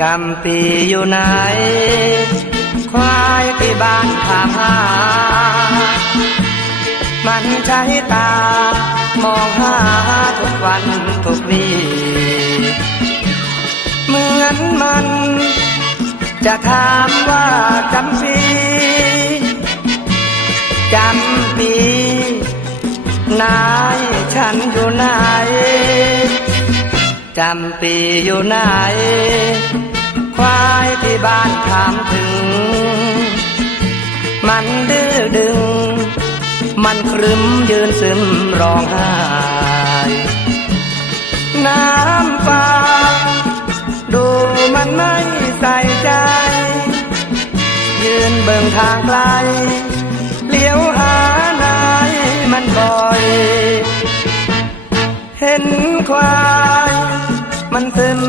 จำปีอยู่ไหน ควายที่บ้านถาหามันใช้ตา มองหาทุกวันทุกวีเหมือนมัน จะถามว่าจำปีจำปีนายฉันอยู่ไหน จำปีอยู่ไหน ควายที่บ้านถามถึง มันดื้อดึง มันครึ้มยืนซึมร้องไห้ น้ำฟ้าดูมันไม่ใส่ใจ ยืนเบิ่งทางไกล เลี้ยวหานายมันบ่อย เห็นควาย มันซึม